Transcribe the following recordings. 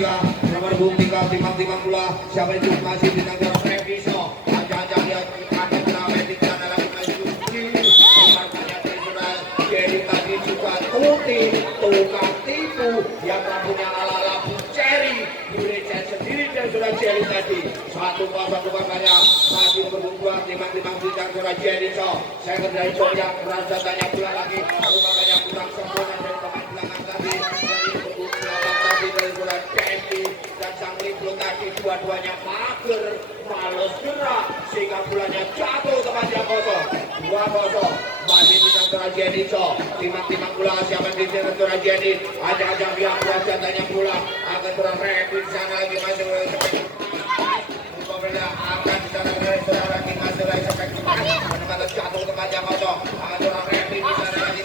dia nomor 3 timang-timang pula siapa itu masih di tanggal Reviso ajang-ajang dia akan terawet di sana lagi maju markanya tersudah jadi tadi juga Tuti tukang tipu yang rambutnya ala-ala cherry gereja sendiri dan sudah cherry tadi 1-0 markanya masih berdua timang-timang di tanggal cherry saya dari cowok yang merasa tanya pula lagi markanya kurang sempurna dari pemain belakang tadi dari bulan Kenti dan sang Limplo tadi dua-duanya mager, males gerak sehingga bulannya jatuh ke panjang kosong 2-0 masih bisa terjadi timang-timang pula siapa di sini terjadi ajang-ajang yang kuasa tanya pula akan terang di sana lagi masih akan di sana lagi masih sampai menemukan jatuh ke panjang kosong akan terang di sana lagi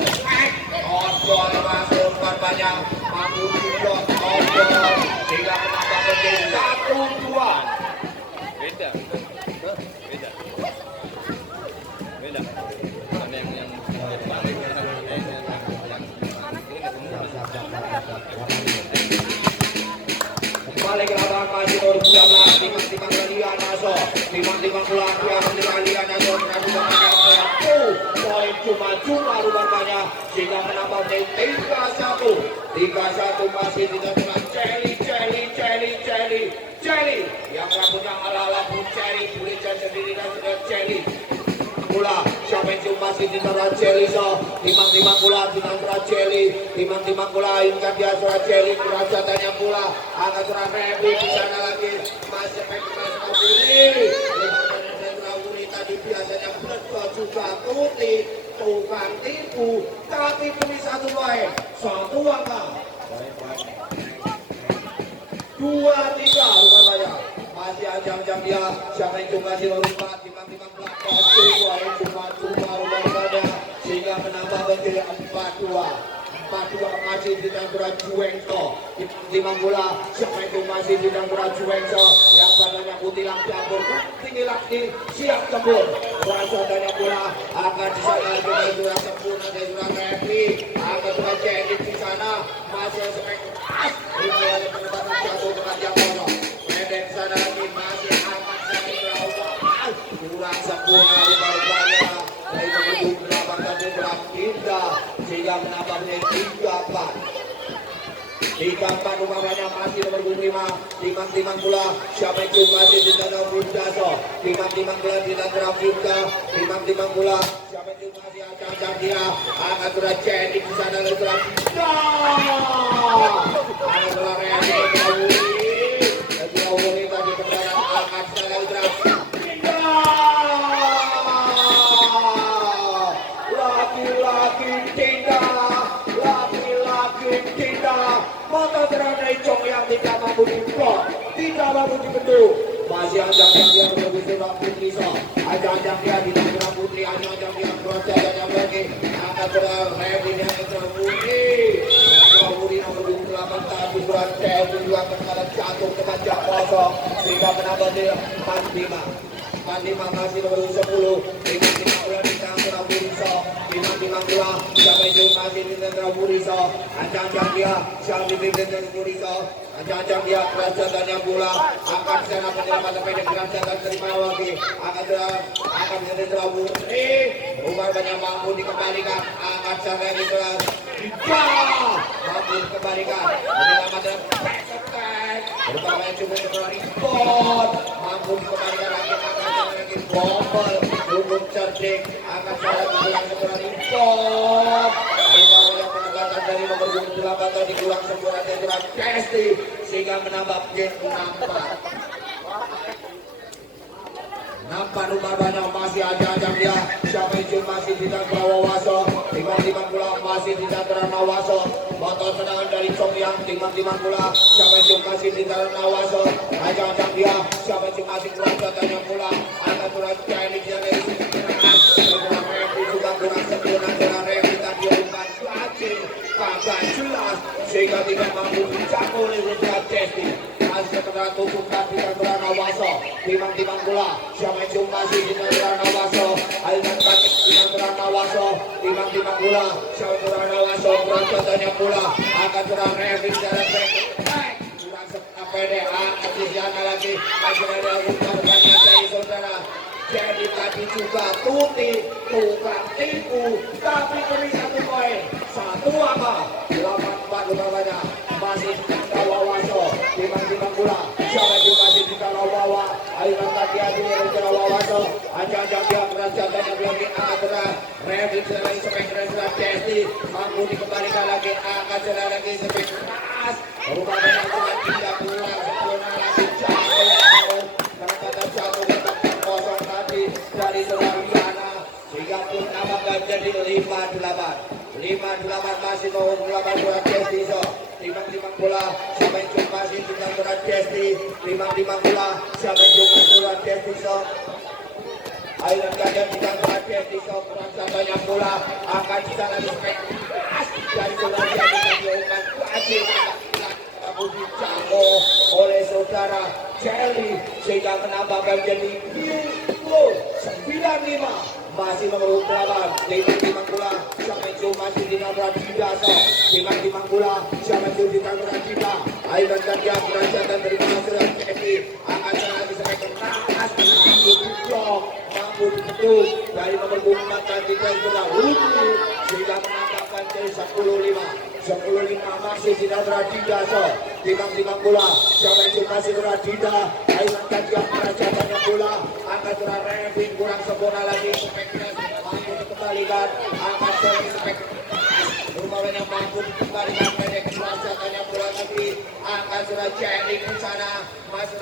Osbol masuk korbannya mampu juga Osbol sehingga menambah menjadi 1-2 beda ada yang kembali ke lapangan masih 2012 timang-timang kalian masuk timang-timang pelaku yang kalian masuk poin cuma rupanya sehingga menambah menjadi 3-1 masih tidak dengan Celi yang rambutnya ala-ala pun Celi boleh sendiri dan sudah Celi pula siapa yang masih di antara Celi timang-timang pula di antara Celi timang-timang pula ingat dia suara Celi kurasa tanya pula akan suara Rebi di sana lagi masih pegang Wuri tadi biasanya berdua juga Tuti tukang tipu tapi demi satu poin satu angka 2-3 rupanya masih ajang-ajang dia siapa yang masih lompat timang-timang belakang cuma rupanya sehingga menambah menjadi 4-2 masih di tangguran Juwengso timang bola siapa itu masih di tangguran Juwengso yang badannya putih campur tinggi lagi siap tempur rasanya bola akan di sana juga sudah sempurna dan sudah ready akan sudah jadi di sana masih sampai lumayan penempatan jatuh dengan jangkauan pendek sana lagi masih akan sampai kurang sempurna di bawahnya dari pembentuk belakang tadi kurang pindah sehingga menambah menjadi 3-4 umpamanya masih nomor 5 timang-timang pula siapa itu masih di tanah Bundaso timang-timang pula di tanah Bundaso timang-timang pula siapa itu masih acang-acang dia akan sudah jadi di sana dan sudah akan sudah reaksi dan Wuri tadi kendaraan akan sudah laki-laki tidak mata teranai cong yang tidak mampu diblok tidak mampu dibendung masih ajang-ajang dia berbeda putri ajang-ajang dia di dalam putri ajang-ajang dia berjaya lagi akan terhenti yang Wuri nomor 28 tadi berjaya juga terkadang jatuh ke panjang kosong sehingga menambah dia 45 masih nomor 10 timang-timang pula di tangguran Buriso timang-timang pula siapa itu masih di tangguran Buriso ajang-ajang dia siapa di tangguran Buriso ajang-ajang dia kerajatannya pula akan sana penyelamatan pendek kerajaan terima lagi akan menjadi terabur rumah banyak mampu dikembalikan akan sana di kelas mampu dikembalikan penyelamatan pendek berupaya cuma import mampu dikembalikan lagi bombol dukung cerdik akan salah kurang sempurna import yang penempatan dari nomor 28 tadi kurang sempurna dan kurang pasti sehingga menambah nampak rupanya masih ajang-ajang dia siapa itu masih di tangguran Waso timang-timang pula masih di tangguran Waso motor serangan dari Songyang timang-timang pula siapa itu masih di tangguran Waso ajang-ajang dia siapa itu masih kurang datanya pula akan kurang jadi dia dari kurang revi juga kurang sempurna kurang revi tadi umpan lagi kagak jelas sehingga tidak mampu dicampur oleh Rupiah Cesti setelah tubuh kaki tangguran Waso timang-timang pula siapa itu masih di tangguran Waso aliran kaki di tangguran Waso timang-timang pula siapa tangguran Waso kurang datanya pula akan kurang revi secara baik kurang pendek di sana lagi masih ada umpannya dari saudara. Jadi tadi juga Tuti tukang tipu tapi beri 1 poin. 1-8 utamanya masih kita Wawaso timbang bola siapa juga masih kita Wawa ayo angkat dia dulu kita Wawaso aja dia berhasil banyak lagi angkat Revi selain sampai keras Chesti mampu dikembalikan lagi angkat selain lagi sampai keras rupanya tidak pulang sempurna lagi jauh karena jatuh di tempat kosong tadi dari Surawiana sehingga pun nama jadi 5-8 masih mau melawan bola Chesti so timbang bola siapa yang cuma masih tinggal bola Chesti timbang bola siapa yang cuma bola Chesti so ayo kalian tinggal bola Chesti so kurang banyak bola akan bisa lagi keras dari bola Chesti diumpan wajib kamu dijangkau oleh saudara Jelly sehingga menambah menjadi 95 masih nomor 8 timbang bola siapa yang cuma masih tinggal bola timbang bola siapa yang tinggal bola tidak ayo dan dia berhasil dari bola Chesti akan lagi sampai keras mampu dibetul dari nomor 4 tadi bola Rudy sehingga menambahkan jadi 10-5 masih tidak berada so timbang bola siapa yang masih berada ayo dan dia berhasil banyak bola angkat Revi kurang sempurna lagi mampu dikembalikan angkat lagi sampai rumahnya mampu dikembalikan pendek kekuasaannya bola lagi angkat sudah Jelly ke sana masih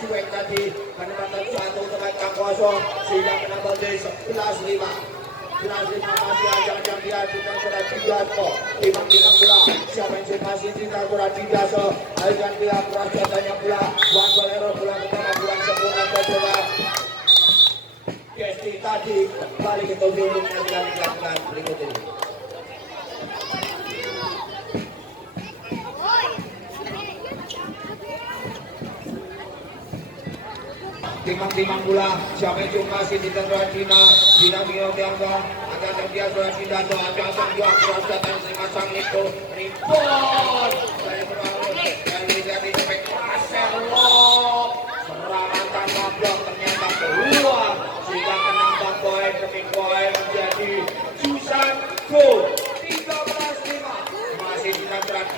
cuek tadi menempatkan satu tempat kosong sehingga menambah dari 11-5 masih ajak dia juga sudah 3 kok timbang bola siapa yang masih tinggal bola 3 so ajak dia kekuasaannya bola Wan Bolero bola pertama kurang sempurna coba Chesti tadi balik ke tujuh untuk menjelaskan berikut ini timbang bola siapa yang masih di tengah Dina Bioganga ada dia sudah tidak ada dia perasaan masang itu ribon dari berlalu dari sampai Marcelo serangan tanpa blok ternyata keluar sehingga menambah poin demi poin menjadi Susan Go 13-5 masih tidak berada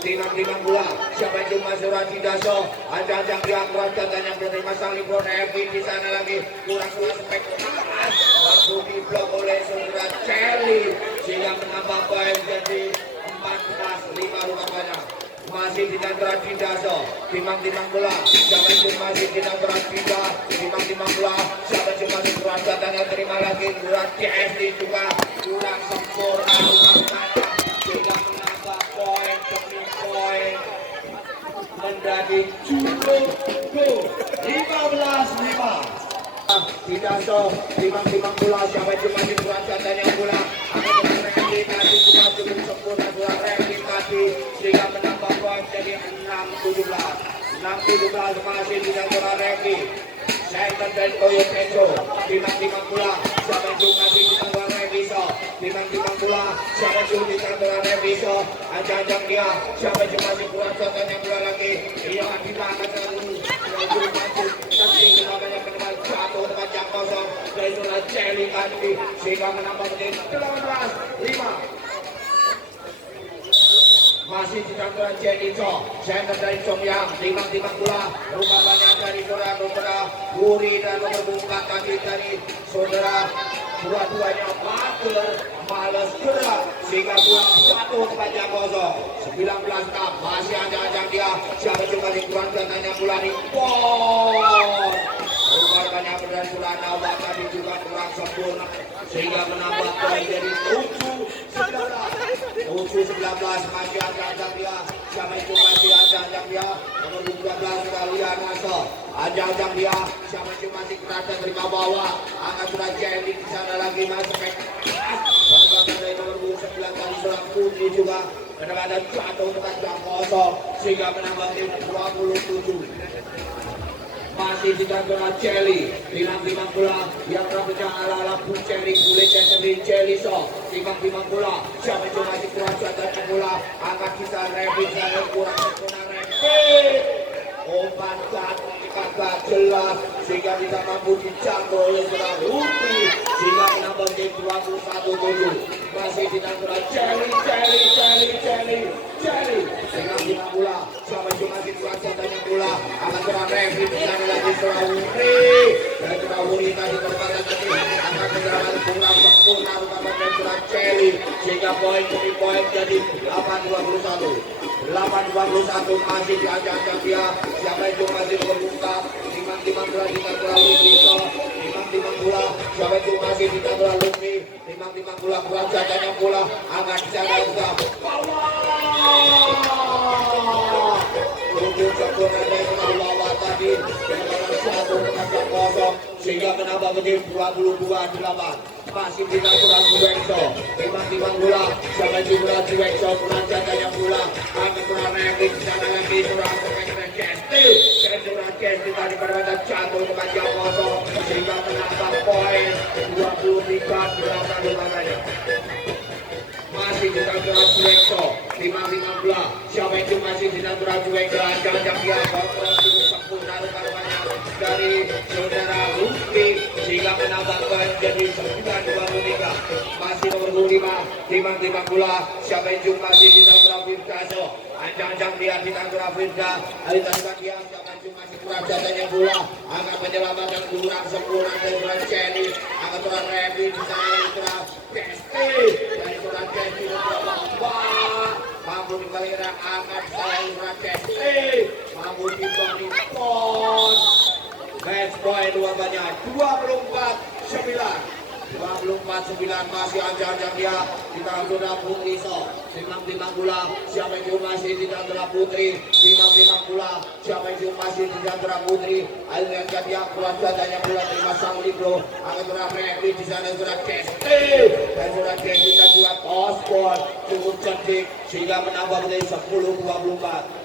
timbang bola siapa yang masih berada ajak dia perasaan yang menerima sang libro Revi di sana lagi kurang spek keras mampu diblok oleh saudara Jelly sehingga menambah poin jadi 14-5 rupanya masih tidak berada timbang bola siapa yang masih tidak berada timbang bola siapa yang masih berada yang terima lagi bola Chesti juga kurang sempurna rupanya sehingga menambah poin demi poin menjadi cukup 15-5 tidak so timbang bola siapa yang masih berada yang bola akan Revi tadi juga cukup sempurna bola Revi tadi sehingga menambah poin jadi 6-17 masih tidak bola Revi Simon dan Toyo Tenjo timbang bola siapa yang masih tidak bola Revi so timbang bola siapa yang tidak bola Revi so ajak dia siapa yang masih berada yang bola lagi ia tidak akan selalu maju tapi banyak penemal jatuh tempat yang kosong dari saudara Jelly tadi sehingga menambah menjadi 18-5 masih di kantor Jelly so center dari Chong Yang timbang bola rupanya dari saudara Wuri dan nomor 4 tadi dari saudara dua-duanya males gerak sehingga bola jatuh tempat yang kosong 19-6 masih ajak dia siapa juga di kurang katanya bola di pon rupanya benar bola Nawa tadi juga kurang sempurna sehingga menambah poin jadi 7-19 masih ajak dia siapa itu masih ajak dia nomor 12 kalian masuk ajak dia siapa itu masih kerasa terima bawah angkat sudah Jelly di sana lagi masuk dari nomor 9 kali seorang Putri juga kadang-kadang jatuh tempat yang kosong sehingga menambah tim 27 masih ditanggung Celi, timang bola yang rambutnya ala-ala pun Celi, kulitnya sendiri Celi so, timang bola, siapa itu masih kurang jatahnya bola, angkat kita revisi dan kurang sempurna revisi. Umpan kagak jelas sehingga bisa mampu dijangkau oleh seorang Lutfi sehingga menambah game 21-7. Masih ditanggung Celi sehingga lima bola siapa itu masih kurang jatahnya bola akan serang revisi dan lagi seorang Lutfi dan seorang Lutfi tadi terbatas akan menjalankan kurang sempurna utama dan serang Celi sehingga poin demi poin jadi 8-21 masih diajak dia siapa itu masih berbuka timang bola terlalu bisa timang bola siapa itu masih terlalu timang bola kurang jaganya bola akan dijaga juga untuk sempurna dari lawan tadi dengan 1-0 sehingga menambah menjadi 22-8 masih ditanggung Juwekso timang bola siapa itu bola Juwekso kurang jaganya bola akan kurang revisi di sana lagi kurang Kesti tadi pada jatuh ke panjang kosong sehingga menambah poin 23-8 masih ditanggung Juwekso timang bola siapa itu masih ditanggung Juwekso jangan dia kontrol sempurna rupanya dari saudara Lutfi sehingga menambah poin jadi 9-23 masih nomor 5 timang bola siapa itu masih ditanggung Firdaso ancang dia ditanggung Firda hari tadi dia siapa itu masih kurang jatahnya bola akan menyelamatkan kurang sempurna dari Turan Celi akan Turan Revi di sana Turan Kesti dari Turan Kesti mampu dibalikan akan saya Turan Kesti mampu dibalikan match point luapannya 24-9 masih ancang dia kita sudah Putri so timang bola siapa yang masih di antara Putri timang bola siapa yang masih di antara Putri aliran dia kurang jatahnya bola terima sang libro akan sudah Revi di sana sudah Kesti dan sudah Kesti dan juga Tospon cukup cerdik sehingga menambah menjadi 10-24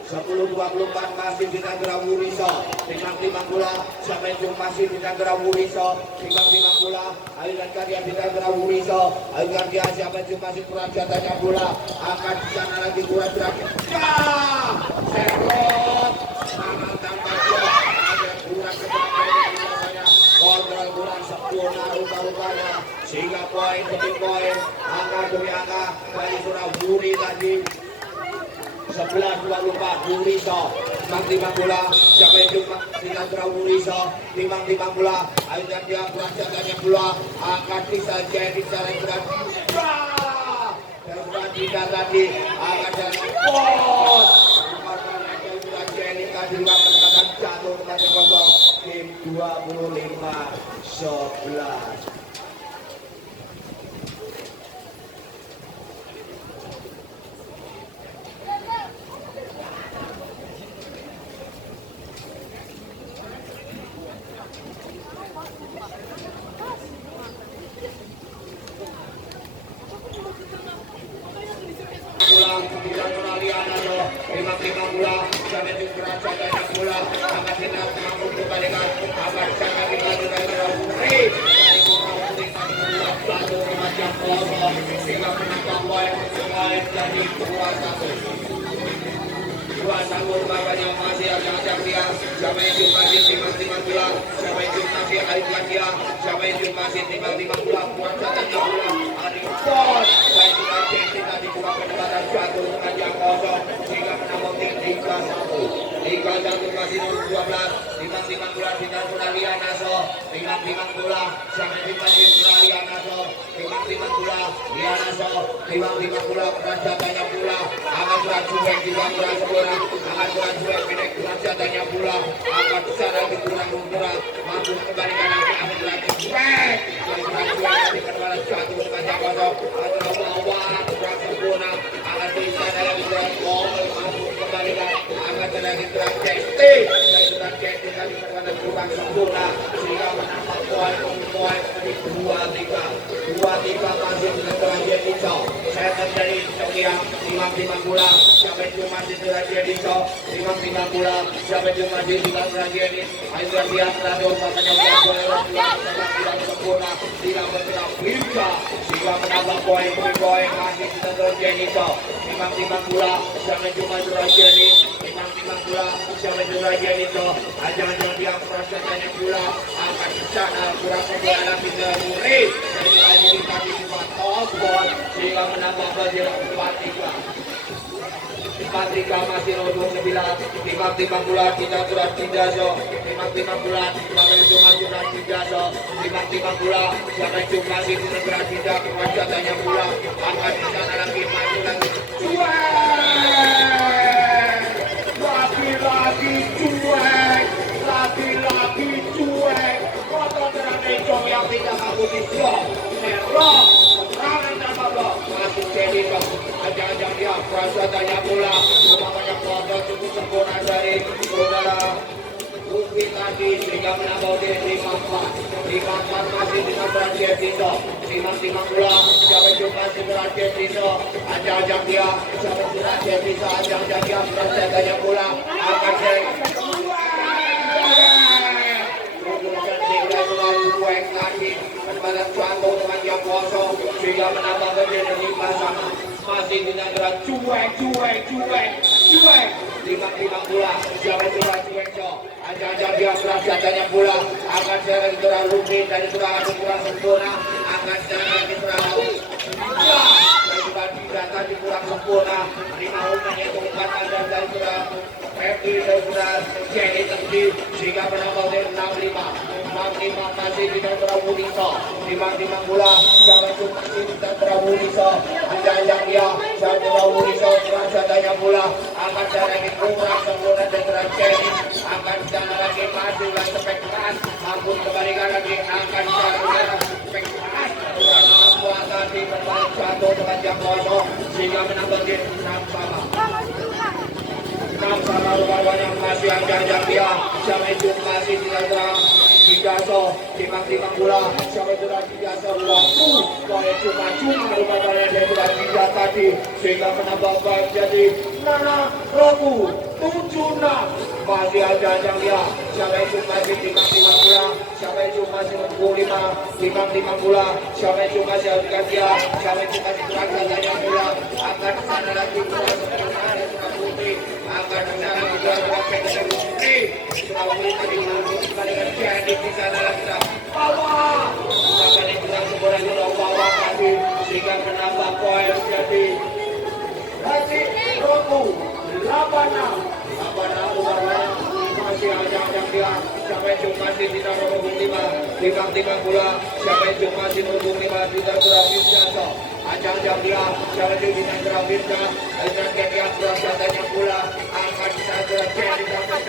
masih di antara Wuriso timang bola siapa yang masih di antara Wuriso timang bola aliran dia di antara Wuriso aliran dia siapa yang masih kurang jatahnya bola akan di sana lagi kurang terakhir serok tambah dia ada kurang sebenarnya kontrol kurang sempurna rupa-rupanya sehingga poin demi poin angka demi angka dari surah Wuri tadi 11-24 Wuriso timang bola siapa yang di antara Wuriso timang bola aliran dia kurang jatahnya bola akan bisa jadi cara yang berat dan tidak tadi akan jadi pos bukan Celi tadi akan jatuh kepada kosong tim 25-11 timang bola sampai di kerajaan bola akan tidak mampu kembalikan akan sangat dibantu dari Putri dari Putri bola batu macam kosong sehingga menambah poin jadi 2-1 rupanya masih ajak dia siapa yang masih timang bola siapa yang masih aliran dia siapa yang masih timang bola kurang jatahnya bola ada pos baik dengan Kesti tadi buka pendapatan jatuh sepanjang kosong sehingga menambah tim 3-1 masih nomor 12 timang bola di Natuna Lianaso timang bola siapa yang masih Lianaso timang bola Lianaso timang bola kurang jatahnya bola akan kurang cuek juga kurang sempurna akan kurang cuek pendek kurang jatahnya bola akan secara kurang mampu kembalikan lagi akan kurang cuek kurang nanti kembali jatuh sepanjang kosong atau bawah kurang sempurna akan bisa dalam kurang mampu kembalikan akan terlagi kurang Kesti dan kurang Kesti tadi kembali kurang sempurna sehingga menambah poin 2-3 masih dengan terakhir Dito. Saya terjadi Cokiang timang bola sampai cuma di terakhir Dito. Timang bola sampai cuma di terakhir ini. Ayo lihat terakhir makanya bola tidak sempurna, tidak bergerak bisa sehingga menambah poin masih dengan terakhir Dito. Timang bola sampai cuma terakhir ini. Timang bola sampai terakhir Dito. Jangan dia perasaannya bola akan ke sana kurang bola lagi ke murid dari lagi kaki toss ball sehingga menambah bajir 4-3 masih 29 timang bola kita sudah tidak so timang bola sampai cuma sudah tidak so timang bola sampai cuma sudah tidak perasaannya bola akan ke sana lagi maju lagi lagi cuek kotor dengan Ejong yang tidak mampu diblok merah serangan tanpa blok masuk jadi dong ajang-ajang dia perasaannya bola namanya kotor cukup sempurna dari saudara Bukit tadi sehingga menambah di 5-4 masih dengan terakhir Dito timang bola sampai jumpa si terakhir Dito ajang-ajang dia sampai terakhir Dito ajang-ajang dia perasaannya bola akan jadi sehingga menambah menjadi 5-5 masih dengan gerak cuek timang bola siapa sudah cuek aja dia keras jatanya bola akan secara gerak rugi dari serangan kurang sempurna akan secara gerak dari sudah tidak tadi kurang sempurna 5 umpan yang keempatan dan dari sudah Febri dan sudah jadi tadi sehingga menambah dari 6-5 masih tidak terlalu Dito timang bola jangan cuma tidak terlalu Dito ajang dia jangan terlalu Dito perasaannya bola akan jalan lagi kurang sempurna dan terakhir akan jalan lagi maju dan sampai keras ampun kembalikan lagi akan jalan sampai keras kurang kuat tadi berbalik jatuh dengan jam kosong sehingga menambah di 6-sama lawan yang masih ajang dia sampai jumpa masih tidak terang Digaso timang bola sampai sudah Digaso laku poin cuma rupanya dia sudah tidak tadi sehingga menambah poin jadi Nana Roku 7-6 masih ajang dia sampai cuma di timang bola sampai cuma 95 timang bola sampai cuma si dia sampai cuma si terakhir bola akan sana lagi bola putih akan sana juga terakhir putih Sulawesi tadi kembalikan jadi di sana lagi bawah sampai kita sebulan dulu bawah tadi sehingga menambah poin jadi Roku 8-6 masih ajang dia sampai cuma di tidak nomor 5 timang bola sampai cuma di nomor 5 tidak terakhir jatuh ajang dia sampai di tidak terakhir ajang dia perasaannya bola akan bisa terakhir di dalam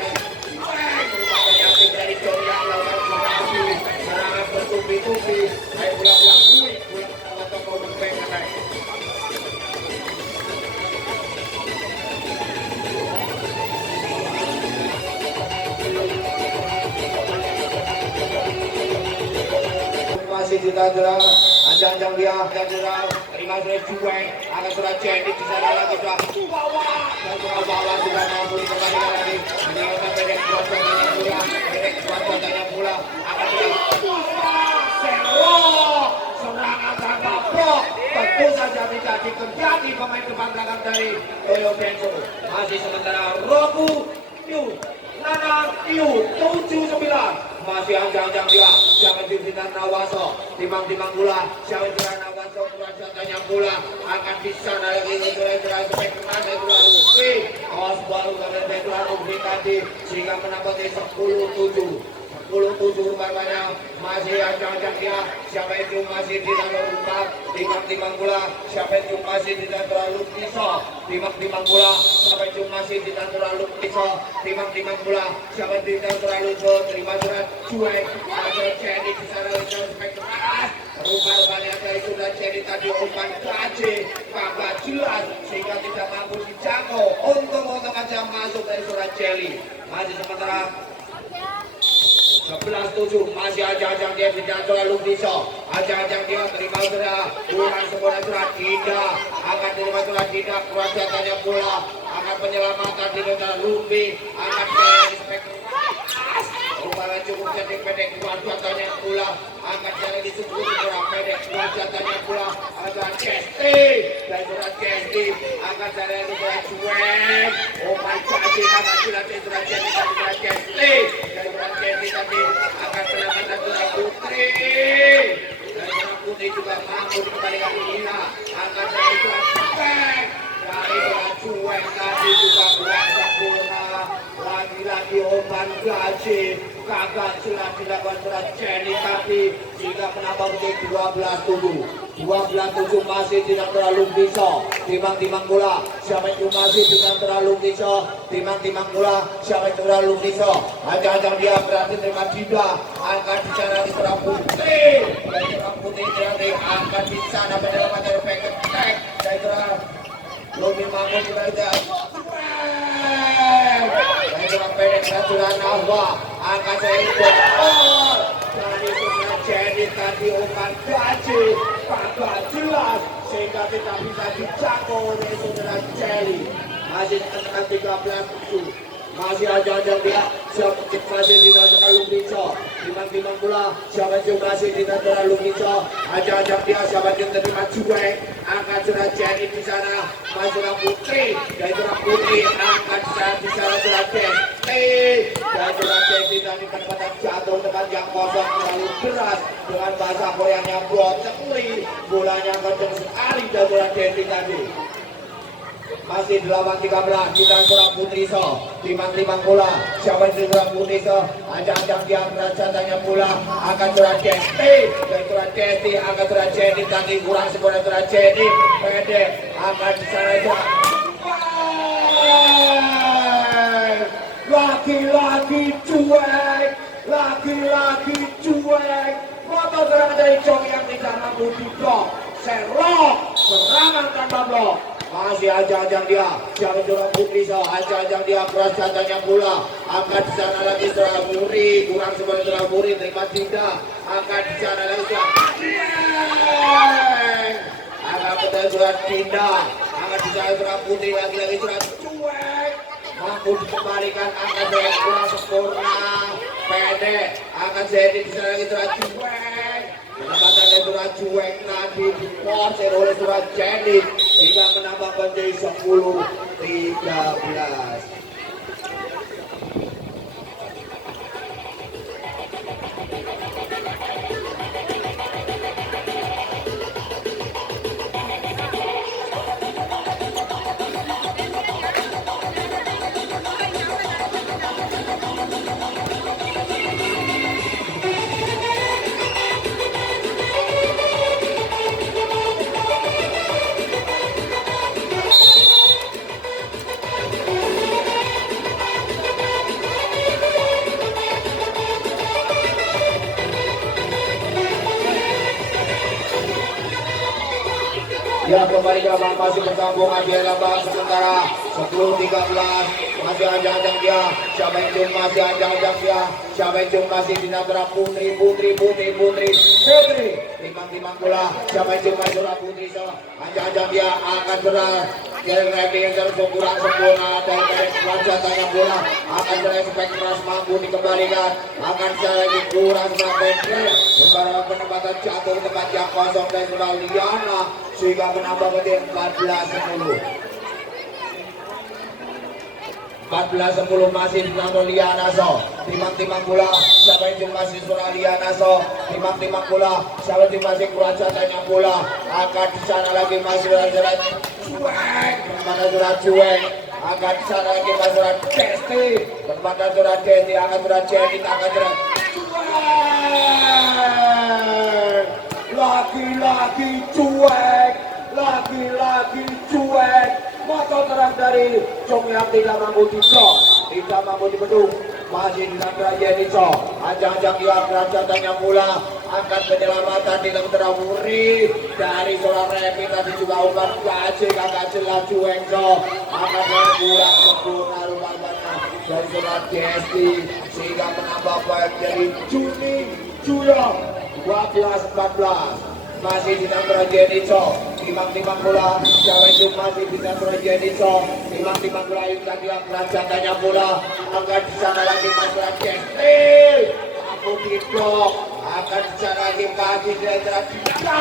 penyakit dari Korea lawan Sulawesi serangan bertubi-tubi ayo bola-bola kuih bola toko berpengen masih kita jelas ajang dia terima sudah cuek akan sudah jadi di sana lagi sudah bawah sudah mampu dikembalikan lagi menyalurkan pendek kuatnya bola akan dia serangan tanpa blok tentu saja bisa dikerjati pemain depan belakang dari Toyo Denso masih sementara Roku Nana 7-9 masih ajang dia siapa jumpitan Nawaso timang bola siapa jumpitan Nawaso perasaannya bola akan bisa lagi gerak sampai kemana bola Rupi awas baru dari Rupi tadi sehingga menambah 10-7 rupanya masih ajang dia siapa itu masih tidak terlalu timang bola siapa itu masih tidak terlalu pisau timang bola siapa itu masih tidak terlalu pisau timang bola siapa tidak terlalu terima surat cuek ada jadi di sana sampai keras rupanya dari sudah jadi tadi umpan kaji kagak jelas sehingga tidak mampu dijangkau untuk macam masuk dari surat jelly masih sementara 12-7 masih ajang-ajang dia tidak terlalu bisa. Ajang-ajang dia terima sudah kurang sempurna surat tidak akan terima surat tidak kurang jatahnya pula akan penyelamatan di dalam Lumbi akan inspektor Upaya cukup jadi pendek kuat jatahnya pula akan jadi disebut kurang pendek kuat jatahnya pula akan Cesti dan surat Cesti akan jadi surat cuek. Oh my God, akan surat Cesti dan surat Cesti dan surat Cesti tadi akan penyelamatan surat Putri dan surat Putri juga mampu dikembalikan Nina akan jadi surat cuek dari surat cuek tadi juga kurang sempurna. Lagi-lagi oman gaji kakak surat dilakukan surat Jenny tapi jika menambah menjadi 12-7 masih tidak terlalu bisa timang-timang bola siapa itu masih tidak terlalu bisa timang-timang bola siapa itu terlalu bisa ajang-ajang dia berarti terima tidak angkat di sana di serang putih dan serang putih berarti angkat di sana mendapatkan efek attack dari serang Lumbi mampu berarti dengan pendek Nahwa akan saya ikut dari surat Jenny tadi oman gaji kagak jelas sehingga tidak bisa dijangkau oleh saudara Jenny masih tekan 13-7 masih ajang-ajang dia siapa masih tidak terlalu bisa timang-timang pula siapa yang masih tidak terlalu bisa ajang-ajang dia siapa yang terima cuek angkat surat Jenny di sana surat Putri dan surat Putri angkat di sana surat Jenny dan surat Jenny tadi penempatan jatuh tempat yang kosong terlalu keras dengan bahasa Koreanya brotherly bolanya kencang sekali dan surat Jenny tadi masih 8-13 kita surat Putri so timang-timang bola siapa itu surat Putri so ajang-ajang dia beracatanya pula akan surat Jenny dan surat Jenny akan surat Jenny tadi kurang sempurna surat Jenny pendek akan di sana lagi-lagi cuek motor serangan dari Jong yang tidak mampu diblok serok serangan tanpa blok masih ajang-ajang dia siapa surat Putri so ajang-ajang dia keras jatahnya pula akan di sana lagi surat Muri kurang sebagai surat Muri terima tidak akan di sana lagi surat akan betul surat Dinda akan di sana surat Putri lagi-lagi surat cuek mampu dikembalikan akan saya kurang sempurna pendek akan jadi di sana lagi surat cuek penempatan surat cuek tadi diporsir oleh surat Jenny hingga menambah menjadi 10-13. Ya kembali ke lapangan masih pertambungan dia lapangan sementara 10-13 masih ajang-ajang dia siapa yang masih ajang-ajang dia siapa yang masih di antara Putri timang-timang bola siapa yang masih surat Putri so ajang-ajang dia akan berat kira-kira yang terus kurang sempurna dan jatahnya bola akan berat spek keras mampu dikembalikan akan lagi kurang sampai beberapa penempatan jatuh ke tempat yang kosong dan sudah Liana sehingga menambah menjadi 14-10 masih menambah Liana so timang-timang bola siapa yang masih surah Liana so timang-timang bola siapa yang masih kurang jatahnya bola akan di sana lagi masih surat cuek mana surat cuek akan di sana lagi masih surat Cesti bermata surat Cesti akan surat Cesti akan surat cuek lagi-lagi cuek motor terang dari Jong yang tidak mampu diblok tidak mampu dibendung masih di antara Jenny so ajang-ajang dia kerajaan pula akan penyelamatan di dalam Muri dari seorang Repi tadi juga umpan gaji kakak jelas cuek so akan kurang sempurna rumahnya dari surat Jesti sehingga menambah poin jadi Juni Juyong 12-14. Masih di antara Jenico, timang-timang bola, siapa itu masih di antara Jenico, timang-timang bola yang tadi jatahnya bola, akan di sana lagi masalah Jesti, aku diblok, akan di sana lagi masih di antara kita,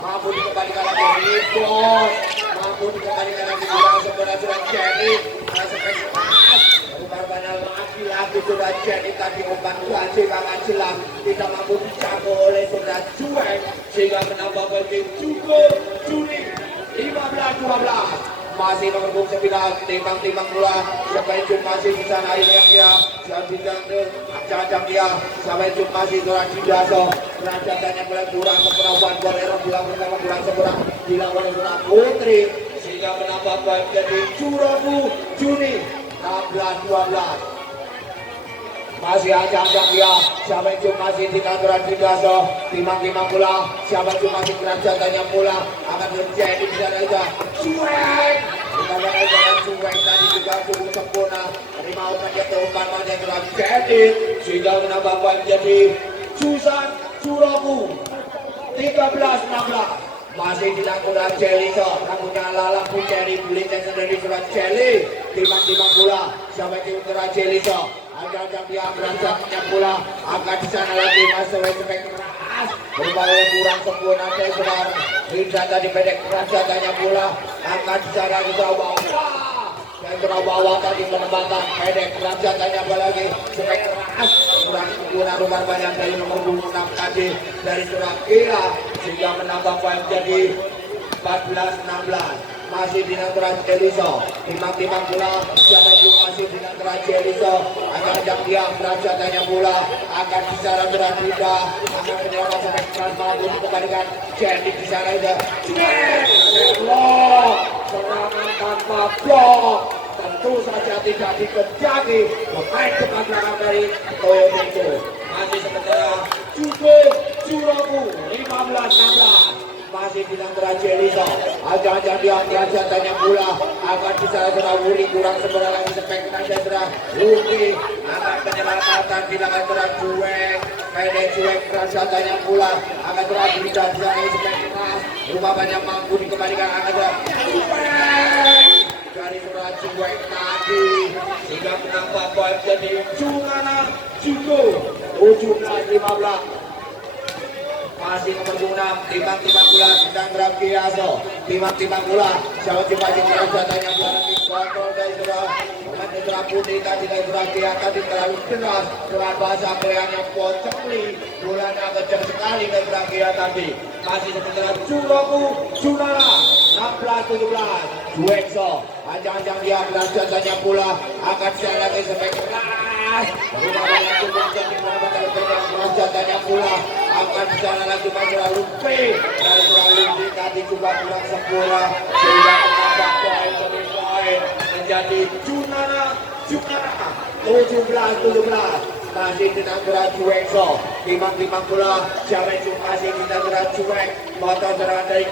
mampu dikembalikan lagi Ribos, mampu dikembalikan lagi bola sebenarnya Jenny, sampai keras. Lagi sudah jadi tadi umpan ganti banget silam tidak mampu dicapai oleh sudah cuek sehingga menambah poin cukup Juni 15-12. Masih nomor 9 timbang bola sampai itu masih di sana ini dia jajang dia sampai itu masih sudah Jidaso rajatannya mulai kurang seperawan Borero bilang pertama kurang seberang bilang oleh kurang Putri sehingga menambah poin jadi Curabu Juni 16-12. Masih ajang-ajang dia, siapa itu masih di kantoran Jidaso, timang-timang bola, siapa itu masih kerajatannya bola, akan terjadi di sana juga, cuek, dikatakan jangan cuek tadi juga cukup sempurna, terima umpan dia umpan yang telah jadi, sehingga menambah poin jadi Susan Surabu 13-16. Masih dilakukan Jeliso, rambutnya ala lampu Jeli, kulitnya sendiri surat Jeli, timang-timang bola, siapa itu telah Jeliso. Agak dia beranjaknya bola agak di sana lagi masuk sampai keras berubah kurang sempurna Tegar Rinda tadi pendek beranjaknya bola agak di sana di bawah dan bawah tadi menembakkan pendek beranjaknya bola lagi sampai keras kurang sempurna rumah banyak dari nomor 26 tadi dari Surabaya sehingga menambah poin jadi 14-16. Masih di antara Jeliso, timang-timang bola, siapa itu masih di antara Jeliso, akan ajak dia berajatannya bola, akan bicara berada, akan menyerang sampai keras mampu dikembalikan, jadi bicara itu, blok, serangan tanpa blok, tentu saja tidak dikejar, pemain depan belakang dari Toyota itu, masih sementara cukup Surabu 15-16. Masih di antara Jeliso, ajang-ajang dia tanya bola, akan bisa Wuri kurang sebenarnya lagi sampai kena cedera, Ruki akan penyelamatan di antara cuek, pendek cuek tanya bola, akan terakhir di sana sampai keras, rumah banyak mampu dikembalikan akan cuek dari surat cuek tadi, sehingga menambah poin jadi Cungana Jugo 17-15. Masih nomor 6 timang-timang bola sedang Rakiaso timang-timang bola siapa coba jatahnya bola lagi kontrol dari Surah Putih tadi dari Rakia tadi terlalu keras dengan bahasa Koreanya pocekli bolanya kencang sekali dari Rakia tadi masih sementara Curabu Junara 16-17 Juekso ajang-ajang dia jatahnya bola akan saya lagi sampai keras rumah yang cukup jadi jatahnya bola akan disana lagi masalah Lupi dari Lupi tadi juga kurang sempurna sehingga menambah poin demi poin menjadi Junara 17-17 masih di antara Juekso timang-timang bola siapa itu masih di antara Juek motor serangan dari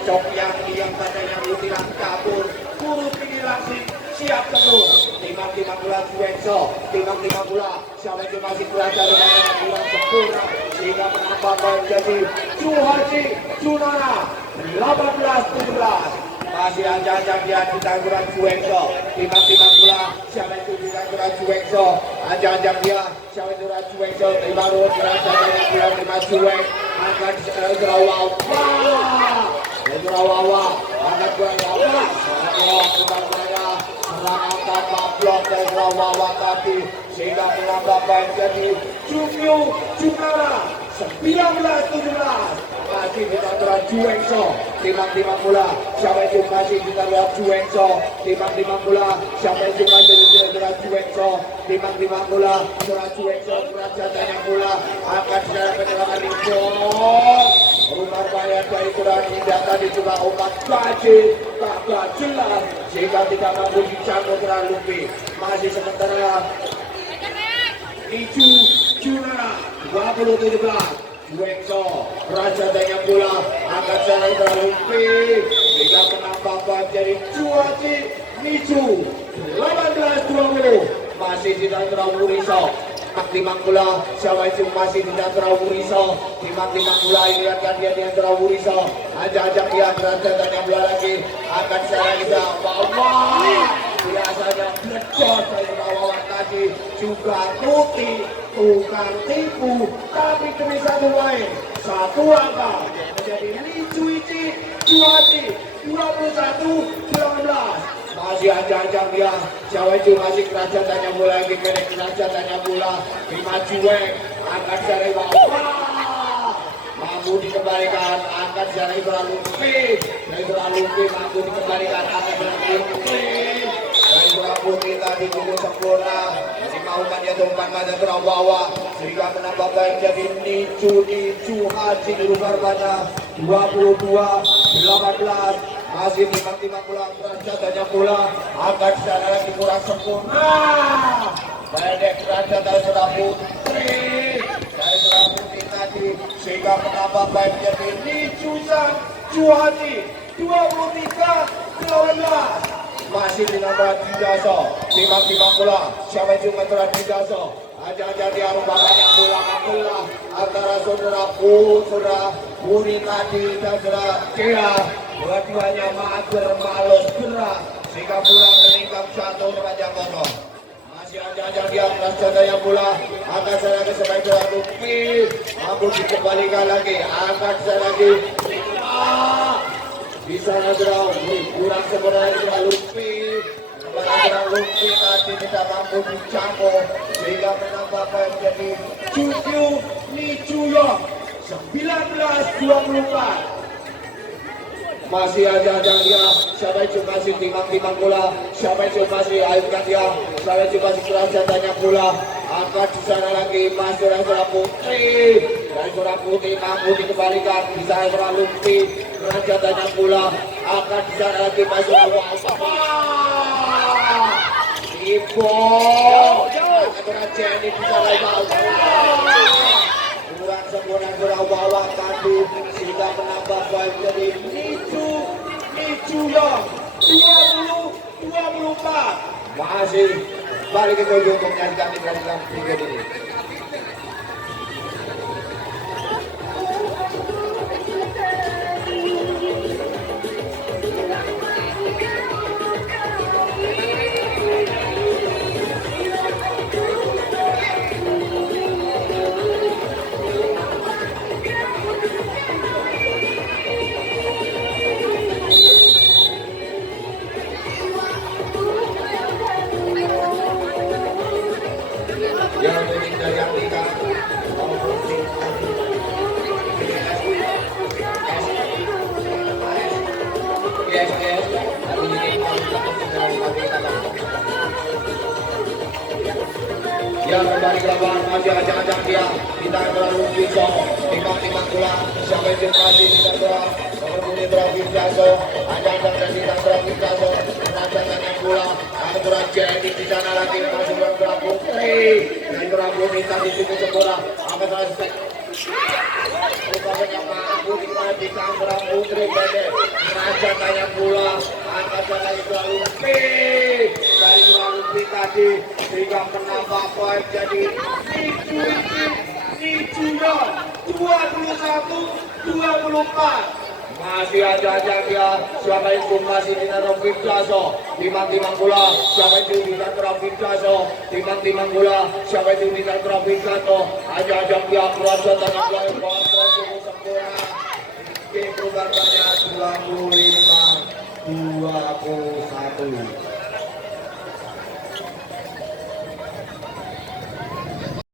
yang katanya mutiran kabur kurus tinggi langsing siap tembus timang-timang bola Juekso timang-timang bola siapa itu masih berada dengan bola sempurna sehingga menambah poin jadi Suharji Junara 18-17 masih ajang-ajang dia di tangguran Juekso timang-timang bola siapa itu di tangguran Juekso ajang-ajang dia siapa itu Juekso baru berada dengan bola 5 Juek akan Serawawa akan Serawawa serangan tanpa blok dari Serawawa tadi sehingga menambah poin jadi Junara 19-17 masih di antara Juekso timang-timang bola siapa itu masih di antara Juekso timang-timang bola siapa itu masih di antara Juekso timang-timang bola setelah Juekso jatahnya bola akan segera penyerangan di gol rumah bayar dari kurang tidak tadi juga obat gaji tak jelas sehingga tidak mampu dicangkut terlalu masih sementara Icu Junara 20-17 Juekso Raja Daya bola akan serang terlalu sehingga menambah poin jadi Juaji Nicu 18-20 masih tidak terlalu risau. Timang bola Syawai Cung masih tidak terlalu risau. Timang bola ini akan dia terlalu risau. Ajak dia tanya bola lagi akan saya bisa Allah biasanya blecot dari bawah tadi juga tuti tukang tipu tapi demi satu lain satu angka menjadi Nicu Ichi Juaci 21-19 masih ajak dia Syawai Cung masih kerajaan tanya bola lagi kerajaan tanya bola Bima Juwek akan dari bawah mampu dikembalikan akan dari Beralumpi mampu dikembalikan akan Beralumpi dari Beralumpi tadi cukup sempurna masih maukan dia tumpan pada Terawawa sehingga menambah baik jadi Nicu Haji di luar pada 22-18 masih timang bola kerajaan bola akan secara lagi kurang sempurna pendek kerajaan dari Putri dari Putri tadi sehingga menambah baik jadi Nicu Haji 23-18 masih dinambah Didaso timang bola siapa yang cuma telah Didaso aja dia rupanya bola antara saudara Puri tadi dan saudara Kea dua-duanya mager malos gerak sehingga bola melingkap jatuh sepanjang kosong masih aja dia kerajaan yang bola akan saya lagi sebagai Lupi mampu dikembalikan lagi akan saya lagi bisa nadrau kurang sebenarnya Lupi kepada Lupi tadi tidak mampu dicangkok sehingga menambah poin jadi Nicu Yong 19-24 masih aja dia siapa yang masih timang bola siapa yang masih akhirkan dia siapa yang masih kerajaan tanya bola akan di sana lagi masih Raja Putri dari Surah Putri mampu dikembalikan bisa Raja Lumpi kerajaan tanya bola akan di sana lagi masih Raja Ibu Raja ini bisa lagi kurang sempurna surah bawah tadi sehingga menambah baik jadi Nicu Yong 20-24 masih balik ke tujuh untuk menyajikan di dalam tiga ini. Yang kembali ke lapangan masih ajak dia kita terlalu bisa timang bola siapa yang masih tidak terang kemudian terakhir jaso ajak dan tidak terakhir jaso kerajaan bola ada kerajaan di sana lagi masih berlaku dan berlaku minta di situ sempurna akan selesai rupanya mampu diperhatikan berlaku Putri pendek kerajaan tanya bola angkatan lagi terlalu dari Lumpi tadi sehingga menambah poin jadi Nicu Yong 21-24 masih aja dia siapa yang masih ditaruh Jaso timang bola siapa yang ditaruh Jaso timang bola siapa yang ditaruh Jaso aja dia kerajaan